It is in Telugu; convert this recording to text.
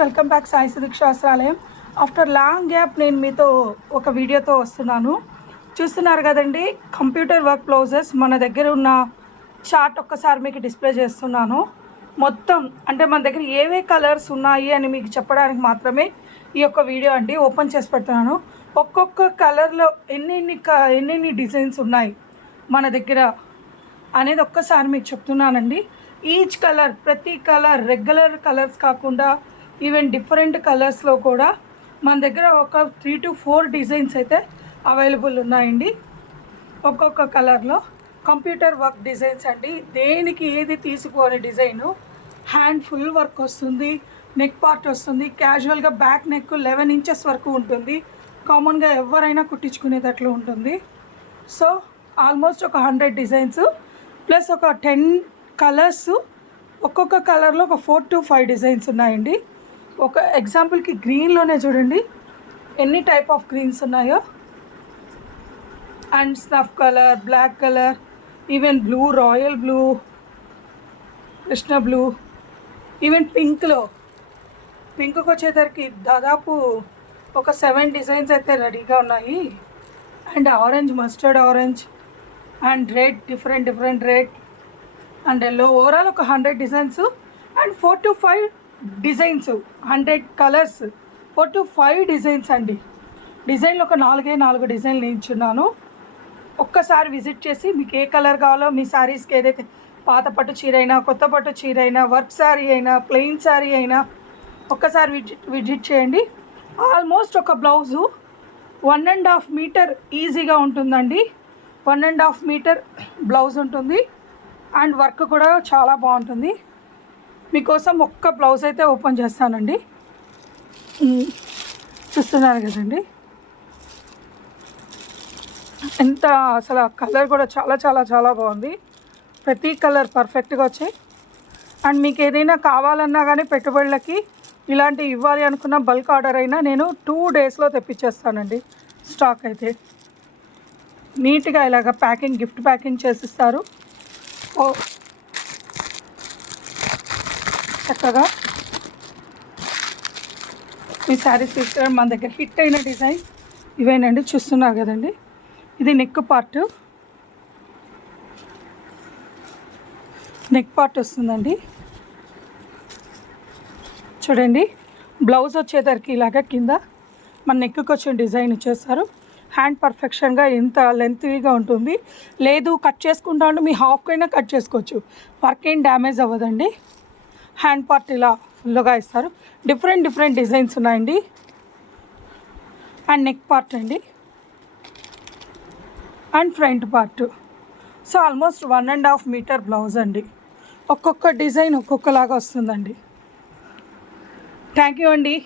Welcome back Sai Sudeeksha Vastralayam. After long gap నేను మీతో ఒక వీడియోతో వస్తున్నాను. చూస్తున్నారు కదండి, కంప్యూటర్ వర్క్ బ్లౌజెస్ మన దగ్గర ఉన్న చార్ట్ ఒక్కసారి మీకు డిస్ప్లే చేస్తున్నాను. మొత్తం అంటే మన దగ్గర ఏవే కలర్స్ ఉన్నాయి అని మీకు చెప్పడానికి మాత్రమే ఈ యొక్క వీడియో అండి. ఓపెన్ చేసి పెడుతున్నాను. ఒక్కొక్క కలర్లో ఎన్నెన్ని డిజైన్స్ ఉన్నాయి మన దగ్గర అనేది ఒక్కసారి మీకు చెప్తున్నానండి. ఈచ్ కలర్, ప్రతి కలర్ రెగ్యులర్ కలర్స్ కాకుండా ఈవెన్ డిఫరెంట్ కలర్స్లో కూడా మన దగ్గర ఒక 3 to 4 డిజైన్స్ అయితే అవైలబుల్ ఉన్నాయండి. ఒక్కొక్క కలర్లో కంప్యూటర్ వర్క్ డిజైన్స్ అండి. దేనికి ఏది తీసుకోని డిజైను. హ్యాండ్ ఫుల్ వర్క్ వస్తుంది, నెక్ పార్ట్ వస్తుంది, క్యాజువల్గా బ్యాక్ నెక్ 11 inches వరకు ఉంటుంది. కామన్గా ఎవరైనా కుట్టించుకునేటట్లు ఉంటుంది. సో ఆల్మోస్ట్ ఒక 100 డిజైన్స్ ప్లస్ ఒక 10 కలర్స్. ఒక్కొక్క కలర్లో ఒక 4 to 5 డిజైన్స్ ఉన్నాయండి. ఒక ఎగ్జాంపుల్కి గ్రీన్లోనే చూడండి ఎన్ని టైప్ ఆఫ్ గ్రీన్స్ ఉన్నాయో. And snuff colour, black colour, even blue, royal blue, Krishna blue, even పింక్లో. పింక్కి వచ్చేసరికి దాదాపు ఒక 7 డిజైన్స్ అయితే రెడీగా ఉన్నాయి. And orange, mustard orange, and red, different red and yellow. Overall ఒక 100 designs and 4 to 5 designs. 100 colours, 4 to 5 designs అండి. డిజైన్లు ఒక 4 డిజైన్లు ఇచ్చున్నాను. ఒక్కసారి విజిట్ చేసి మీకు ఏ కలర్ కావాలో, మీ శారీస్కి ఏదైతే పాత పట్టు చీర అయినా, కొత్త పట్టు చీర అయినా, వర్క్ శారీ అయినా, ప్లెయిన్ శారీ అయినా ఒక్కసారి విజిట్ చేయండి. ఆల్మోస్ట్ ఒక బ్లౌజు 1.5 మీటర్ ఈజీగా ఉంటుందండి. 1.5 మీటర్ బ్లౌజ్ ఉంటుంది. అండ్ వర్క్ కూడా చాలా బాగుంటుంది. మీకోసం ఒక్క బ్లౌజ్ అయితే ఓపెన్ చేస్తానండి. చూస్తున్నారు కదండి ఎంత అసలు కలర్ కూడా చాలా బాగుంది. ప్రతి కలర్ పర్ఫెక్ట్గా వచ్చాయి. అండ్ మీకు ఏదైనా కావాలన్నా కానీ పెట్టుబడులకి ఇలాంటివి ఇవ్వాలి అనుకున్న బల్క్ ఆర్డర్ అయినా నేను 2 daysలో తెప్పించేస్తానండి. స్టాక్ అయితే నీట్గా ఇలాగ ప్యాకింగ్, గిఫ్ట్ ప్యాకింగ్ చేసిస్తారు. చక్కగా మీ శారీస్ తీసుకురా. మన దగ్గర హిట్ అయిన డిజైన్ ఇవేనండి. చూస్తున్నారు కదండి, ఇది నెక్ పార్ట్ వస్తుందండి. చూడండి, బ్లౌజ్ వచ్చేసరికి ఇలాగ కింద మన నెక్కి వచ్చిన డిజైన్ ఇచ్చేస్తారు. హ్యాండ్ పర్ఫెక్షన్గా ఎంత లెంత్గా ఉంటుంది. లేదు కట్ చేసుకుంటా ఉంటే మీ హాఫ్కైనా కట్ చేసుకోవచ్చు. వర్క్ ఏం డ్యామేజ్ అవ్వదండి. హ్యాండ్ పార్ట్ ఇలా ఫుల్గా ఇస్తారు. డిఫరెంట్ డిజైన్స్ ఉన్నాయండి. అండ్ నెక్ పార్ట్ అండి, and front part. So almost 1.5 metre blouse అండి. ఒక్కొక్క డిజైన్ ఒక్కొక్కలాగా వస్తుందండి. థ్యాంక్ యూ అండి.